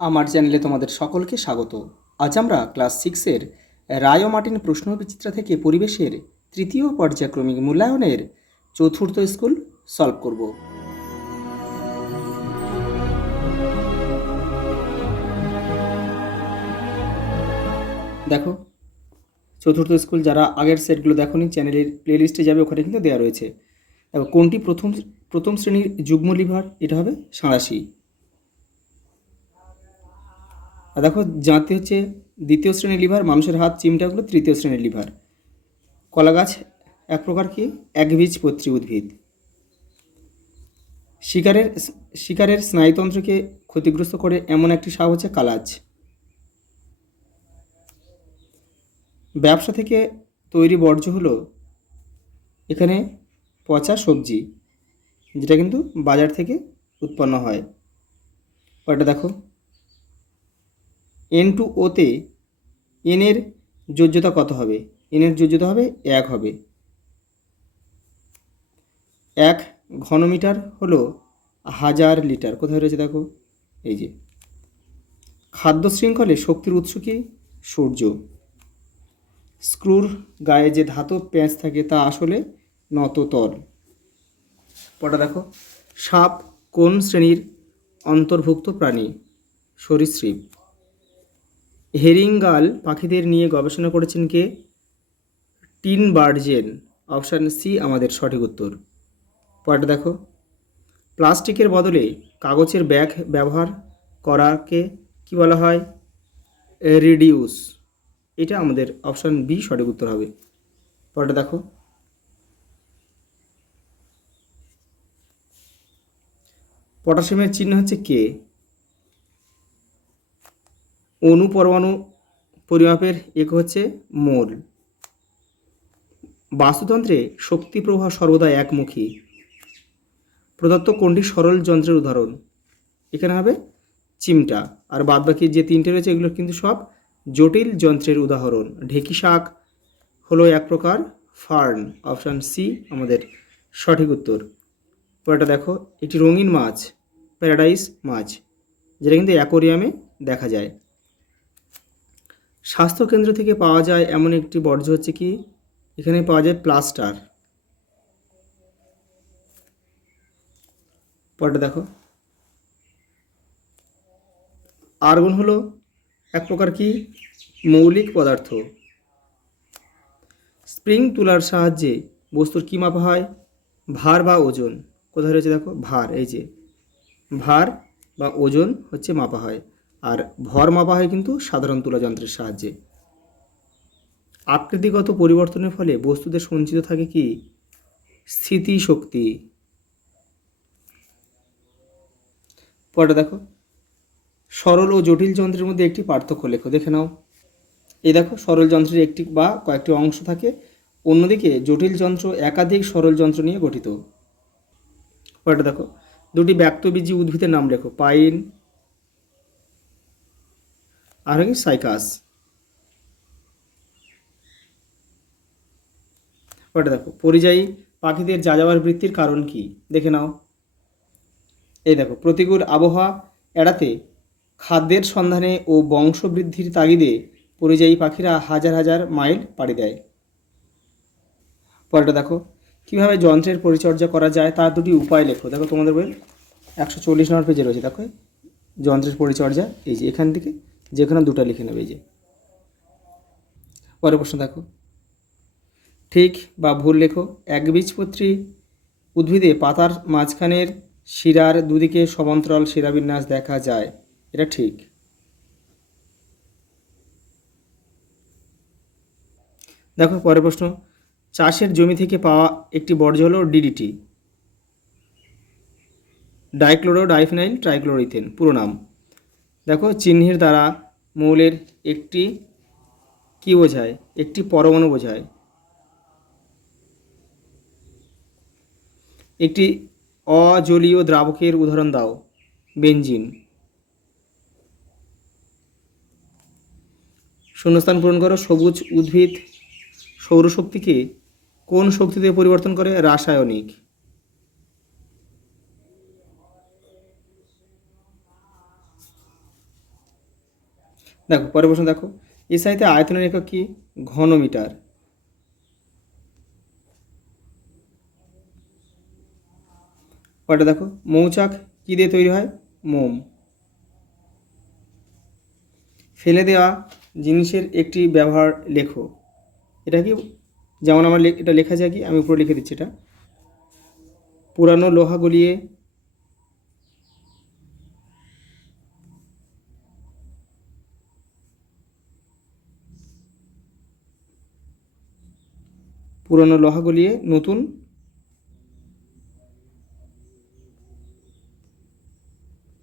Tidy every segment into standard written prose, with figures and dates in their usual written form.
আমার চ্যানেলে তোমাদের সকলকে স্বাগত। আজ আমরা ক্লাস 6-এর রায় ও মার্টিন প্রশ্নবিচিত্রা থেকে পরিবেশের তৃতীয় পর্যায়ক্রমিক মূল্যায়নের চতুর্থ স্কুল সলভ করব। দেখো, চতুর্থ স্কুল যারা আগের সেটগুলো দেখোনি চ্যানেলের প্লেলিস্টে যাবে, ওখানে কিন্তু দেওয়া রয়েছে। দেখো, কোনটি প্রথম শ্রেণীর যুগ্ম লিভার? এটা হবে সাঁড়াশি। আর দেখো, জাঁতি হচ্ছে দ্বিতীয় শ্রেণীর লিভার, মানুষের হাত চিমটাগুলো তৃতীয় শ্রেণীর লিভার। কলা গাছ এক প্রকার কি একবীজপত্রী উদ্ভিদ। শিকারের স্নায়ুতন্ত্রকে ক্ষতিগ্রস্ত করে এমন একটি সাপ হচ্ছে কালাজ। ব্যবসা থেকে তৈরি বর্জ্য হলো এখানে পচা সবজি, যেটা কিন্তু বাজার থেকে উৎপন্ন হয়। ওটা দেখো, N2O-তে এনের যোজ্যতা কত হবে? এনের যোজ্যতা হবে 1 হবে। 1 ঘনমিটার হলো 1000 লিটার। কোথায় রয়েছে দেখো, এই যে। খাদ্য শৃঙ্খলে শক্তির উৎস কি? সূর্য। স্ক্রুর গায়ে যে ধাতব প্যাঁচ থাকে তা আসলে নততল। পটা দেখো, সাপ কোন শ্রেণীর অন্তর্ভুক্ত প্রাণী? সরীসৃপ। হেরিঙ্গাল পাখিদের নিয়ে গবেষণা করেছেন কে? টিনবার্জেন। অপশান সি আমাদের সঠিক উত্তর। পরেরটা দেখো, প্লাস্টিকের বদলে কাগজের ব্যাগ ব্যবহার করাকে কি বলা হয়? রিডিউস। এটা আমাদের অপশান বি সঠিক উত্তর হবে। পরেরটা দেখো, পটাশিয়ামের চিহ্ন হচ্ছে কে? অণু পরমাণু পরিমাপের একক হচ্ছে মোল। বাস্তুতন্ত্রে শক্তি প্রবাহ সর্বদা একমুখী। প্রদত্ত কোনটি সরল যন্ত্রের উদাহরণ? এখানে হবে চিমটা। আর বাদবাকি যে তিনটে রয়েছে এগুলো কিন্তু সব জটিল যন্ত্রের উদাহরণ। ঢেকি শাক হলো এক প্রকার ফার্ন। অপশান সি আমাদের সঠিক উত্তর। পরেরটা দেখো, একটি রঙিন মাছ প্যারাডাইস মাছ, যেটা কিন্তু অ্যাকোরিয়ামে দেখা যায়। স্বাস্থ্যকেন্দ্র থেকে পাওয়া যায় এমন একটি বর্জ্য হচ্ছে কি? এখানে পাওয়া যায় প্লাস্টার। পরেরটা দেখো, আর্গন হলো এক প্রকার কি মৌলিক পদার্থ। স্প্রিং তুলার সাহায্যে বস্তুর কি মাপা হয়? ভার বা ওজন। কোথায় রয়েছে দেখো, ভার। এই যে ভার বা ওজন হচ্ছে মাপা হয়, আর ভর মাপা হয় কিন্তু সাধারণ তুলা যন্ত্রের সাহায্যে। আকৃতিগত পরিবর্তনের ফলে বস্তুতে সঞ্চিত থাকে কি? স্থিতিশক্তি। পরেরটা দেখো, সরল ও জটিল যন্ত্রের মধ্যে একটি পার্থক্য লেখো। দেখে নাও, এই দেখো, সরল যন্ত্রের একটি বা কয়েকটি অংশ থাকে, অন্যদিকে জটিল যন্ত্র একাধিক সরল যন্ত্র নিয়ে গঠিত। পরেরটা দেখো, দুটি ব্যক্তবীজী উদ্ভিদের নাম লেখো। পাইন আর কি সাইকাস। পরেরটা দেখো, পরিযায়ী পাখিদের যাযাবর বৃত্তির কারণ কি? দেখে নাও, এই দেখো, প্রতিকূল আবহাওয়া এড়াতে খাদ্যের সন্ধানে ও বংশবৃদ্ধির তাগিদে পরিযায়ী পাখিরা হাজার হাজার মাইল পাড়ি দেয়। পরেরটা দেখো, কীভাবে যন্ত্রের পরিচর্যা করা যায় তার দুটি উপায় লেখো। দেখো, তোমাদের বইয়ের 140 নম্বর পেজে রয়েছে। দেখো, যন্ত্রের পরিচর্যা, এই যে এখান থেকে যেখানে দুটো লিখে নেবে। এই যে পরের প্রশ্ন দেখো, ঠিক বা ভুল লেখো। একবীজপত্রী উদ্ভিদে পাতার মাঝখানের শিরার দুদিকে সমান্তরাল শিরাবিন্যাস দেখা যায়। এটা ঠিক। দেখো, পরের প্রশ্ন, চাষের জমি থেকে পাওয়া একটি বর্জ্য হলো ডিডিটি। ডাইক্লোরো ডাইফিনাইল ট্রাইক্লোরোইথেন পুরো নাম। দেখো, চিহ্নের দ্বারা মৌলের একটি কি বোঝায়? একটি পরমাণু বোঝায়। একটি অজলীয় দ্রাবকের উদাহরণ দাও। বেনজিন। শূন্যস্থান পূরণ করো। সবুজ উদ্ভিদ সৌরশক্তিকে কোন শক্তিতে পরিবর্তন করে? রাসায়নিক। দেখো পরের প্রশ্ন দেখো, এসআইতে আয়তনের একক কি? ঘনমিটার। পরেরটা দেখো, মৌচাক কি দিয়ে তৈরি হয়? মোম। ফেলে দেওয়া জিনিসের একটি ব্যবহার লেখো। এটা কি? যেমন আমার এটা লেখা যায় কি, আমি উপরে লিখে দিচ্ছি। এটা পুরানো লোহা গলিয়ে পুরানো লোহা গলিয়ে নতুন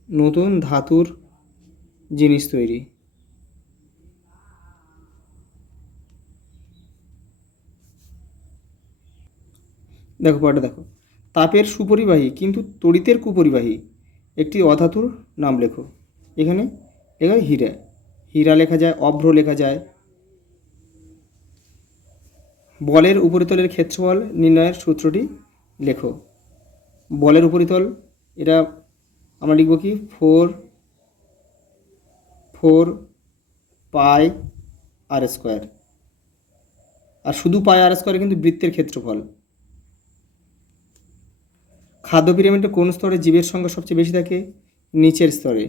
নতুন ধাতুর জিনিস তৈরি। দেখো পরেরটা দেখো, তাপের সুপরিবাহী কিন্তু তড়িতের কুপরিবাহী একটি অধাতুর নাম লেখো। এখানে লেখা হয় হীরা। হীরা লেখা যায়, অভ্র লেখা যায়। বলের উপরিতলের ক্ষেত্রফল নির্ণয়ের সূত্রটি লেখো। বলের উপরিতল, এটা আমরা লিখব কি? 4 পাই আর স্কোয়ার। আর শুধু পাই আর স্কোয়ার কিন্তু বৃত্তের ক্ষেত্রফল। খাদ্য পিরামিডে কোন স্তরে জীবের সংখ্যা সবচেয়ে বেশি থাকে? নিচের স্তরে।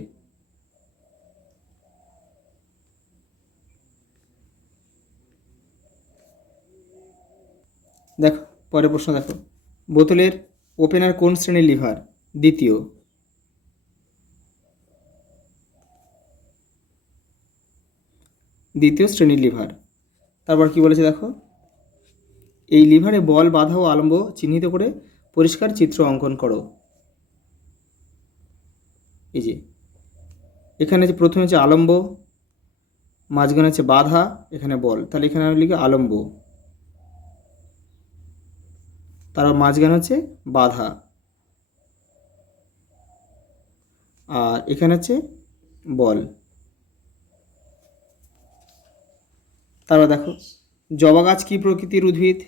দেখো পরের প্রশ্ন দেখো, বোতলের ওপেনার কোন শ্রেণীর লিভার? দ্বিতীয়। দ্বিতীয় শ্রেণীর লিভার। তারপর কি বলেছে দেখো, এই লিভারে বল, বাধা ও আলম্ব চিহ্নিত করে পরিষ্কার চিত্র অঙ্কন করো। এই যে এখানে যে প্রথমে হচ্ছে আলম্ব, মাঝখানে হচ্ছে বাধা, এখানে বল, তাহলে এখানে আমি লিখি আলম্ব, তারপর মাঝখানে হচ্ছে বাধা, আর এখানে হচ্ছে বল। তারপর দেখো, জবা গাছ কী প্রকৃতির উদ্ভিদ?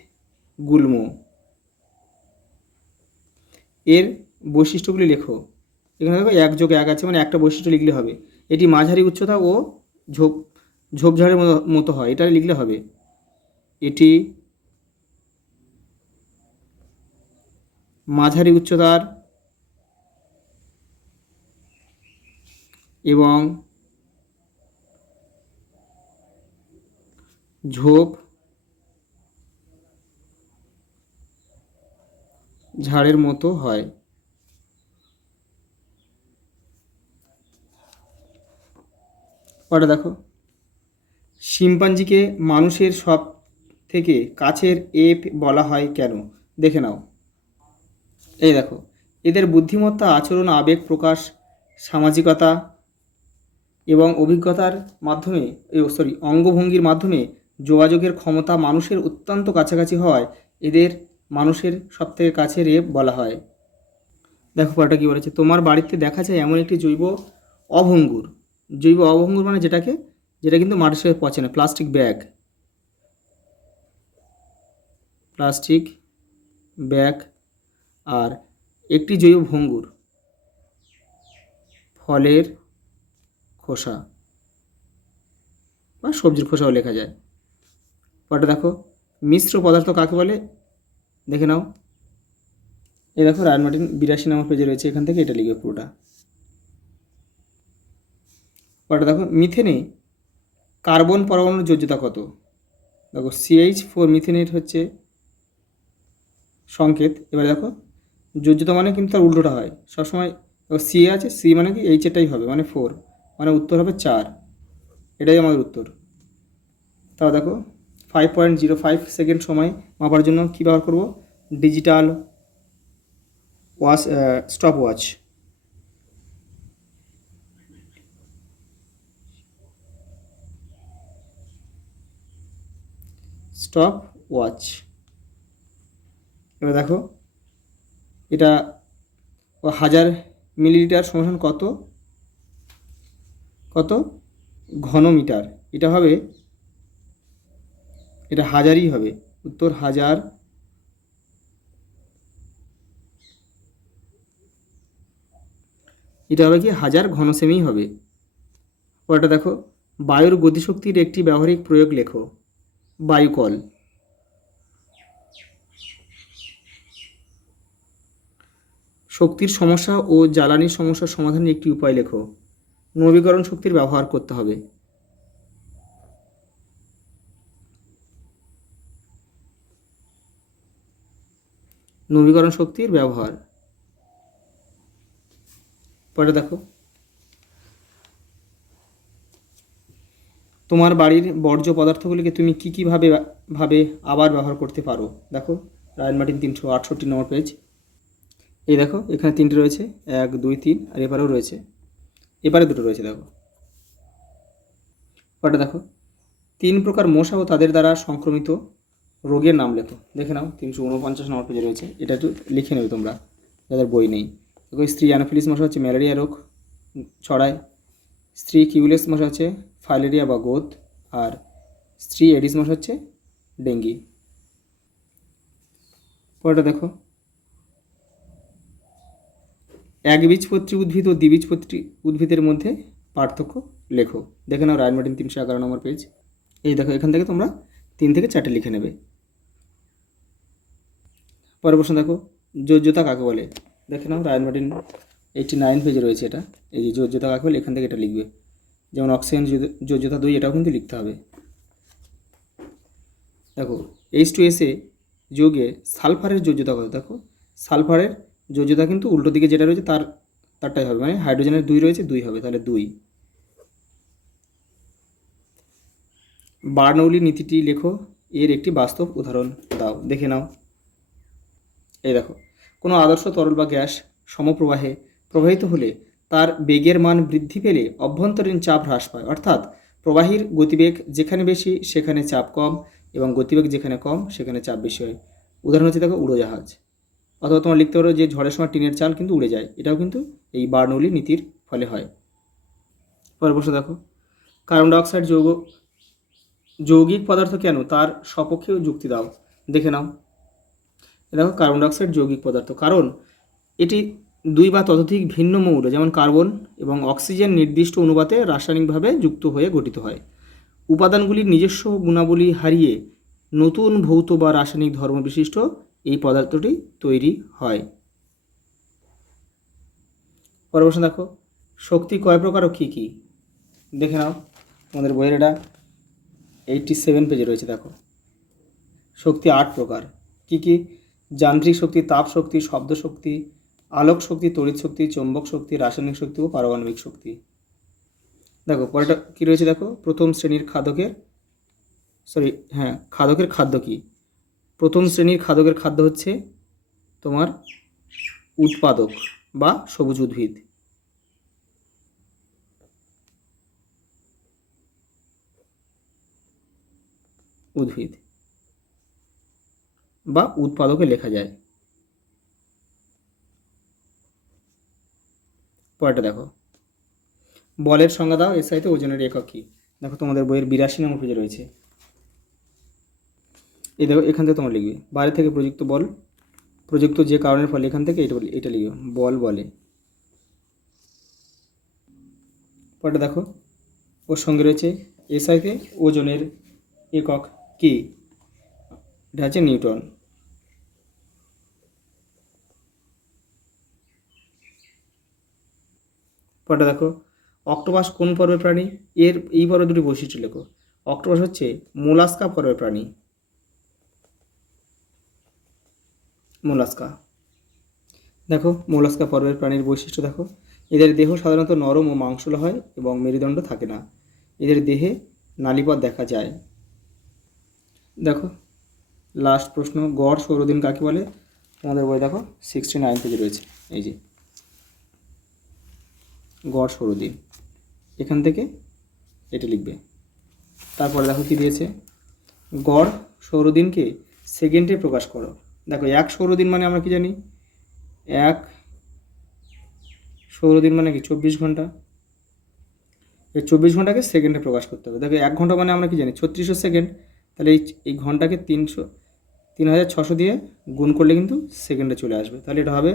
গুল্ম। এর বৈশিষ্ট্যগুলি লেখো। এখানে দেখো 1+1 আছে, মানে একটা বৈশিষ্ট্য লিখলে হবে। এটি মাঝারি উচ্চতা ও ঝোপঝাড়ের মতো হয়, এটা লিখলে হবে। এটি মাঝারি উচ্চতার এবং ঝোপ ঝাড়ের মতো হয়। ওটা দেখো, শিম্পাঞ্জিকে মানুষের সব থেকে কাছের এপ বলা হয় কেন? দেখে নাও। এই দেখো, এদের বুদ্ধিমত্তা, আচরণ, আবেগ প্রকাশ, সামাজিকতা এবং অভিজ্ঞতার মাধ্যমে, অঙ্গভঙ্গির মাধ্যমে যোগাযোগের ক্ষমতা মানুষের অত্যন্ত কাছাকাছি হওয়ায় এদের মানুষের সবথেকে কাছের এপ বলা হয়। দেখো পরটা কী বলেছে, তোমার বাড়িতে দেখা যায় এমন একটি অভঙ্গুর জৈব অভঙ্গুর মানে যেটা কিন্তু মাটির সাথে পচে না, প্লাস্টিক ব্যাগ। আর একটি জৈব ভঙ্গুর ফলের খোসা বা সবজির খোসাও লেখা যায়। পরটা দেখো, মিশ্র পদার্থ কাকে বলে? দেখে নাও। এই দেখো, রায়ন মার্টিন 82 নম্বর পেজে রয়েছে, এখান থেকে এটা লিখবে পুরোটা। পরটা দেখো, মিথেনে কার্বন পরমাণুর যোজ্যতা কত? দেখো CH4, মিথেনের হচ্ছে সংকেত। এবার দেখো, যোজ্যতা মানে কিন্তু তার উল্টোটা হয় সবসময়। সি আছে, সি মানে কি এইচেরটাই হবে, মানে 4, মানে উত্তর হবে 4। এটাই আমাদের উত্তর। তাও দেখো, 5.05 সেকেন্ড সময় মাপার জন্য কী ব্যবহার করব? Digital stop watch. Stop watch. এবার দেখো, এটা 1000 মিলিলিটার সমান কত ঘনমিটার? এটা হবে, এটা হাজারই হবে, উত্তর 1000। এটা হবে কি 1000 ঘনসেমিই হবে। পরেরটা দেখো, বায়ুর গতিশক্তির একটি ব্যবহারিক প্রয়োগ লেখো। বায়ুকল। শক্তির সমস্যা ও জ্বালানির সমস্যার সমাধানের একটি উপায় লেখো। নবীকরণ শক্তির ব্যবহার করতে হবে। নবীকরণ শক্তির ব্যবহার। পরে দেখো, তোমার বাড়ির বর্জ্য পদার্থগুলিকে তুমি কী ভাবে আবার ব্যবহার করতে পারো। দেখো রায়ন মার্টিন 368 নম্বর পেজ। এই দেখো এখানে 3টে রয়েছে, 1 2 3, আর এপারেও রয়েছে, এপারে 2টো রয়েছে। দেখো পরে দেখো, 3 প্রকার মশা ও তাদের দ্বারা সংক্রমিত রোগের নাম লেখো। দেখে নাও 349 নম্বর পেজে রয়েছে, এটা একটু লিখে নেবে তোমরা যাদের বই নেই। দেখো স্ত্রী অ্যানোফিলিস মশা হচ্ছে ম্যালেরিয়া রোগ ছড়ায়, স্ত্রী কিউলেস মশা হচ্ছে ফাইলেরিয়া বা গোদ, আর স্ত্রী এডিস মশা হচ্ছে ডেঙ্গি। পরেটা দেখো, একবীজপত্রী উদ্ভিদ ও দ্বিবীজপত্রী উদ্ভিদের মধ্যে পার্থক্য লেখো। দেখে নাও রায়ন মার্টিন 311 নম্বর পেজ। এই দেখো এখান থেকে তোমরা 3 থেকে 4টে লিখে নেবে। পরের প্রশ্ন দেখো, যোজ্যতা কাকে বলে। দেখে নাও রায়ন মার্টিন 89 পেজে রয়েছে এটা। এই যে যোজ্যতা কাকে বলে, এখান থেকে এটা লিখবে। যেমন অক্সিজেন যোজ্যতা 2, এটাও কিন্তু লিখতে হবে। দেখো H2SA যোগে সালফারের যোজ্যতা কত। দেখো সালফারের যোজ্যতা কিন্তু উল্টো দিকে যেটা রয়েছে তারটাই হবে, মানে হাইড্রোজেনের 2 রয়েছে, 2 হবে, তাহলে 2। বার্নৌলি নীতিটি লেখো, এর একটি বাস্তব উদাহরণ দাও। দেখে নাও। এই দেখো, কোনো আদর্শ তরল বা গ্যাস সমপ্রবাহে প্রবাহিত হলে তার বেগের মান বৃদ্ধি পেলে অভ্যন্তরীণ চাপ হ্রাস পায়, অর্থাৎ প্রবাহীর গতিবেগ যেখানে বেশি সেখানে চাপ কম, এবং গতিবেগ যেখানে কম সেখানে চাপ বেশি হয়। উদাহরণ হচ্ছে দেখো উড়োজাহাজ। অথবা তোমার লিখতে পারো যে ঝড়ের সময় টিনের চাল কিন্তু উড়ে যায়, এটাও কিন্তু এই বার্নৌলি নীতির ফলে হয়। পরের প্রশ্ন দেখো, কার্বন ডাইঅক্সাইড যৌগিক পদার্থ কেন, তার সপক্ষেও যুক্তি দাও। দেখে নাও। দেখো কার্বন ডাইঅক্সাইড যৌগিক পদার্থ কারণ এটি 2 বা ততোধিক ভিন্ন মৌল যেমন কার্বন এবং অক্সিজেন নির্দিষ্ট অনুপাতে রাসায়নিকভাবে যুক্ত হয়ে গঠিত হয়। উপাদানগুলির নিজস্ব গুণাবলী হারিয়ে নতুন ভৌত বা রাসায়নিক ধর্ম বিশিষ্ট এই পদার্থটি তৈরি হয়। পরের প্রশ্ন দেখো, শক্তি কয় প্রকার ও কী কী। দেখে নাও, তোমাদের বইয়ের এটা 87 পেজে রয়েছে। দেখো শক্তি 8 প্রকার। কী কী? যান্ত্রিক শক্তি, তাপ শক্তি, শব্দ শক্তি, আলোক শক্তি, তড়িৎ শক্তি, চৌম্বক শক্তি, রাসায়নিক শক্তি ও পারমাণবিক শক্তি। দেখো পরেরটা কী রয়েছে। দেখো প্রথম শ্রেণীর খাদকের খাদ্য কী। প্রথম শ্রেণীর খাদকের খাদ্য হচ্ছে তোমার উৎপাদক বা সবুজ উদ্ভিদ। বা উৎপাদকে লেখা যায়। পরেরটা দেখো, বলের সংজ্ঞা দাও, এসআইতে ওজনের একক কী। দেখো তোমাদের বইয়ের 82 নম্বর পেজে রয়েছে। এই দেখো এখান থেকে তোমরা লিখবে বাইরে থেকে প্রযুক্ত যে কারণের ফলে, এখান থেকে এটা লিখবে বল বলে। পরেরটা দেখো, ওর সঙ্গে রয়েছে এসআইতে ওজনের একক কী। এটা হচ্ছে নিউটন। পরেরটা দেখো, অক্টোপাস কোন পর্বের প্রাণী। এই পর্বের 2টি বৈশিষ্ট্য লেখো। অক্টোপাস হচ্ছে মোলাস্কা পর্বের প্রাণী। দেখো মোলাস্কা পর্বের প্রাণীর বৈশিষ্ট্য দেখো, এদের দেহ সাধারণত নরম ও মাংসল হয় এবং মেরুদণ্ড থাকে না। এদের দেহে নালীপথ দেখা যায়। দেখো লাস্ট প্রশ্ন, গড় সৌরদিন কাকে বলে। তোমাদের বই দেখো 69 পেজে রয়েছে। এই যে গড় সৌরদিন, এখান থেকে এটা লিখবে। তারপরে দেখো কি দিয়েছে, গড় সৌরদিনকে সেকেন্ডে প্রকাশ করো। দেখো 1 সৌরদিন মানে আমরা কি জানি, 1 সৌরদিন মানে কি 24 ঘন্টা। এই 24 ঘন্টাকে সেকেন্ডে প্রকাশ করতে হবে। দেখো 1 ঘন্টা মানে আমরা কি জানি 3600 সেকেন্ড। তাহলে এই ঘন্টাকে 3600 দিয়ে গুণ করলে কিন্তু সেকেন্ডে চলে আসবে। তাহলে এটা হবে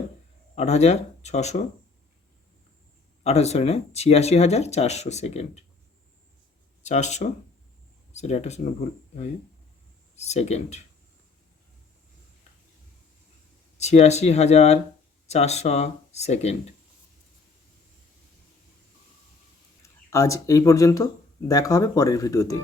86,400 সেকেন্ড। 400, সেটা একটা শূন্য ভুল হয়ে, সেকেন্ড। 86,400 সেকেন্ড। আজ এই পর্যন্ত, দেখা হবে পরের ভিডিওতে।